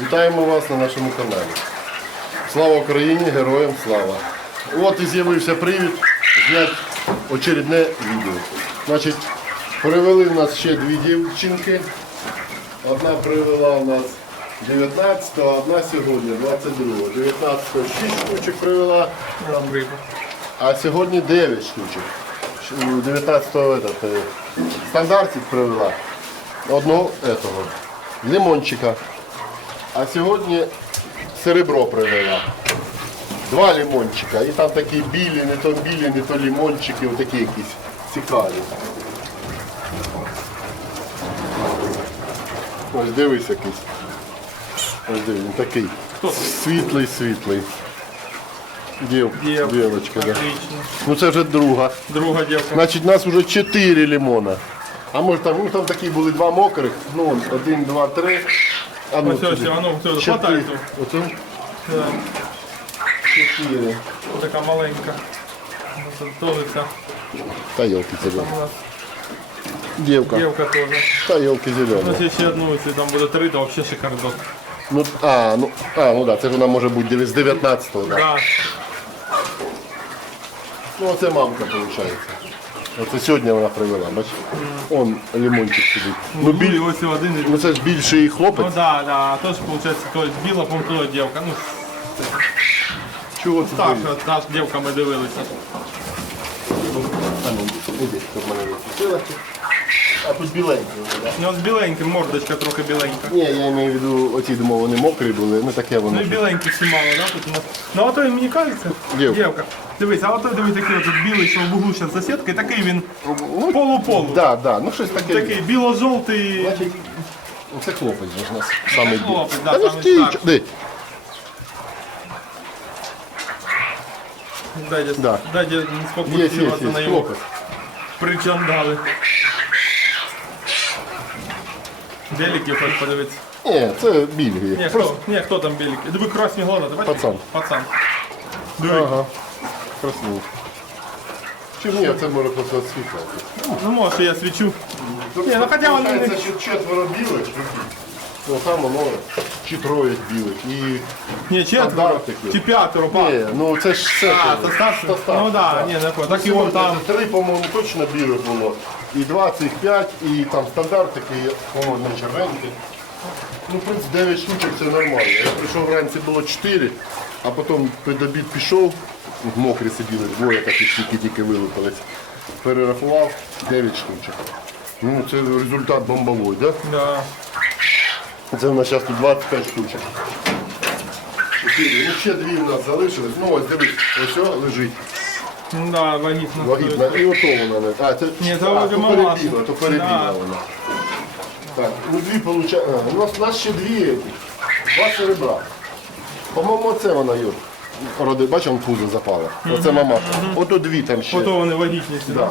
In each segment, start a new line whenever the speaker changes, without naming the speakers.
Вітаємо вас на нашому каналі. Слава Україні, героям слава! От і з'явився привід зняти очередне відео. Значить, привели в нас ще дві дівчинки. Одна привела у нас 19, а одна сьогодні 22. 19 6 штучок привела, а сьогодні 9 штучок. 19-го этот, е, привела. Одного этого, лимончика. А сьогодні серебро привела. Два лимончика. І там такі білі, не то білі, не то лимончики, отакі якісь цікаві. Ось дивись якийсь. Ось дивись, він такий. Світлий, світлий. Дів,
Дів.
дівочка, да.
Отлично.
Ну це вже друга.
Друга дівка.
Значить, у нас вже 4 лимона. А може там, ну там такі були два мокрих. Ну, один, два, три. А ну,
Ось ось,
сюди.
а ну, все, хватай тут.
Оце
Да.
чотири.
Така маленька. Тут теж.
Та елки
Там
зелені.
у нас
Дівка.
дівка теж.
Та елки
У
зелені.
нас є ще одну, якщо там буде три, то взагалі шикардос.
Ну, а, ну, а, ну да, це ж вона може бути з 19-го, да.
Да.
Ну, оце мамка, виходить. Оце сьогодні вона привела, бач? Он лимончик сидить. Ну,
Білі
біль...
ось один. і-
ну це ж більший хлопець.
Ну да, да, а то ж виходить, то есть біла, по-моєму, дівка. Ну,
Чого це?
так,
дивись?
та ж дівка ми дивилися.
Ну, іди, щоб мене не. А тут біленький. да?
У нас біленька, мордочка трохи біленька.
Ні, я маю в виду, оці думав, вони мокрі були, ну таке воно.
Ну і біленькі всі мало, да? Тут у нас. Ну а той мені кажеться,
Дівка.
дівка. Дивись, а ото дивись такий от білий, що в углу зараз і такий він
Ну,
полу-полу.
да, да, ну щось таке.
Такий біло-жовтий.
Значить, це хлопець же ж у нас саме
хлопець, да,
ну
саме
стій,
старший.
чо- Ди.
Дайте,
Да.
дайте
Є,
спокійно
є,
на
є,
його
хлопець.
причандали. Белики хоч подивитися.
Ні, це Бельгія.
Ні, хто, ні, хто там белики? Диви красні глаза, ти бачиш?
Пацан.
Пацан. Диви.
Ага. Краснув. Чи ні, це може просто освітлювати.
Ну може я свічу. Ні, ну хоча вони не-
Це ще четверо білих. Ну саме воно чи троє білих. І
Ні, четверо.
Стандартики.
Чи п'ятеро, па.
Ні, ну це ж все.
А,
це
це Ну да, ні, не так. Так і вон там.
Три, по-моєму, точно білих було. І два цих п'ять, і там стандартики, по-моєму, червенькі. Ну, в принципі, 9 штучок це нормально. Я прийшов вранці було 4, а потім під обід пішов, в мокрі сиділи, двоє таких тільки-тільки вилупились. Перерахував 9 штучок. Ну, це результат бомбовий, так? Да?
Да.
Це у нас зараз тут 25 штучок. Ну, ще дві у нас залишились. Ну ось дивись, ось о, лежить.
Ну да, вагітна.
Вагітна. І ото вона не. А, це,
Ні, це
а, то
мала.
перебіла, то перебіла
Да.
вона. Так, ну дві получає. У нас, у нас ще дві, еті. два серебра. По-моєму, оце вона, Юр. Роди, бачиш, он пузо запала. Оце мама. Ото дві там ще.
Ото вони вагітні.
Да.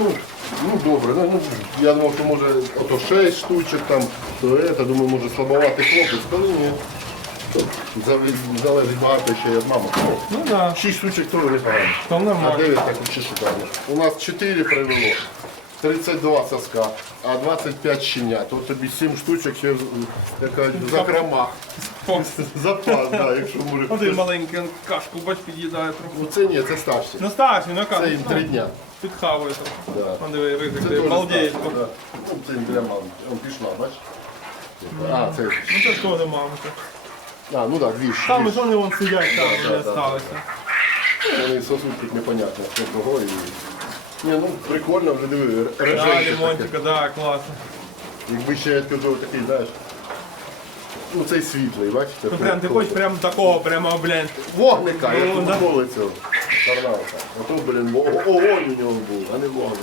Ну, ну добре, ну, ну, я думав, що може ото 6 штучок там, то це, думаю, може слабувати хлопець, коли ні. Залежить, залежить багато ще від мами. Ну,
Ну да.
6 штучок теж непогано.
Там
А
нормально.
9 так взагалі шикарно. У нас 4 привело, 32 соска, а 25 щенят. От тобі 7 штучок ще така закрома. Запас, да, якщо може.
Один
хтось-
маленький кашку бач під'їдає трохи.
Ну це ні, це старші.
Ну старший, ну яка?
Це їм 3 дня.
Підхавує там.
Да.
Он диви,
Це
балдіє.
старші, да. Ну, не для мами. Он пішла, бач? А, це.
Ну це ж кого нема.
А, ну так, дві ж.
Там
дві ж.
вони вон сидять, там
да,
вже
да,
сталося.
Вони сосуть тут непонятно, що кого. І... Ні, ну прикольно вже диви,
Да,
таке.
лимончика, да, класно.
Якби ще я кажу, такий, знаєш. Ну цей світлий, бачите?
Ну прям ти хочеш прям такого, прямо, блін.
Вогника,
Ну,
як
да.
Миколи цього. Тарнавка. Ото, блін, во- огонь у нього був, а не вогник.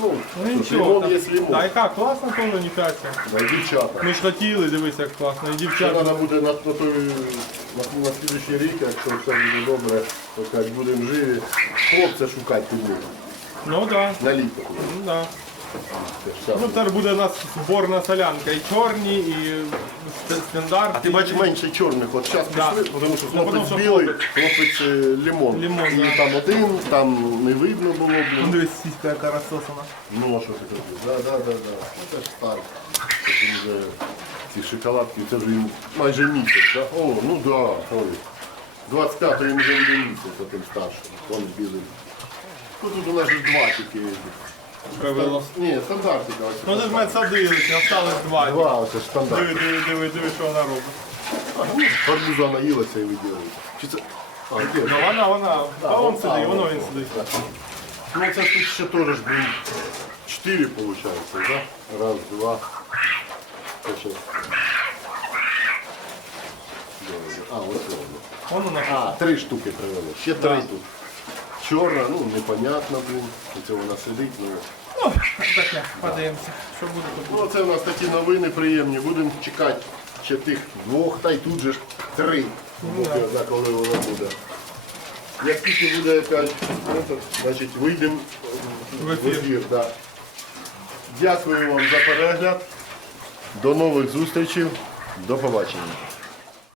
Ну,
Ну нічого.
лимон
так.
лимон.
Да, яка теж ніфіга.
Да, і дівчата.
Ми ж хотіли, дивись, як класно. І
Це
дівчата.
треба буде на, на, той, на, на слідуючий рік, якщо все буде добре, то так будемо живі, хлопця шукати підемо.
Ну да.
На літо.
Ну да. Ну тепер буде у нас зборна солянка. І чорні, і ст- стандарт.
А ти бачиш менше чорних. От зараз
Да.
пішли, тому що
Ну, тому
хлопець
що
білий,
хлопець.
хлопець е, лимон.
Лимон,
І
да.
там один, там не видно було,
Ну
блін.
дивись, сіська яка розсосана.
Ну, а що ти кажеш? Да, да, да, да. Ну, це ж старий. Це вже ці шоколадки, це їм майже місяць. Да? О, ну да, ой. 25-го їм вже буде місяць, а тим старшим. Вон білий. Ну тут у нас ж два тільки.
Привело.
Ні, стандартика. ось.
Ну ж мене садилися, осталось два.
Два, оце ж стандарт.
Диви, диви, диви, диви, що вона робить.
Гарбуза наїлася і виділила. Чи це? А, де?
Ну вона, вона, а он сидить, воно він сидить.
Ну це ж тут ще теж ж, блин, чотири получается, да? Раз, два. Це ще. А, ось воно.
Вон вона.
А, три штуки привели. Ще три тут. Чорна, ну непонятно, блин. Це вона сидить, ну.
Ну, таке, подивимося. Що буде, то буде.
Ну, це в нас такі новини приємні. Будемо чекати ще тих двох, та й тут же ж три. Бог його знає, коли воно буде. Як тільки буде опять, ну, то, значить, вийдемо
В ефір.
да. Дякую вам за перегляд. До нових зустрічей. До побачення.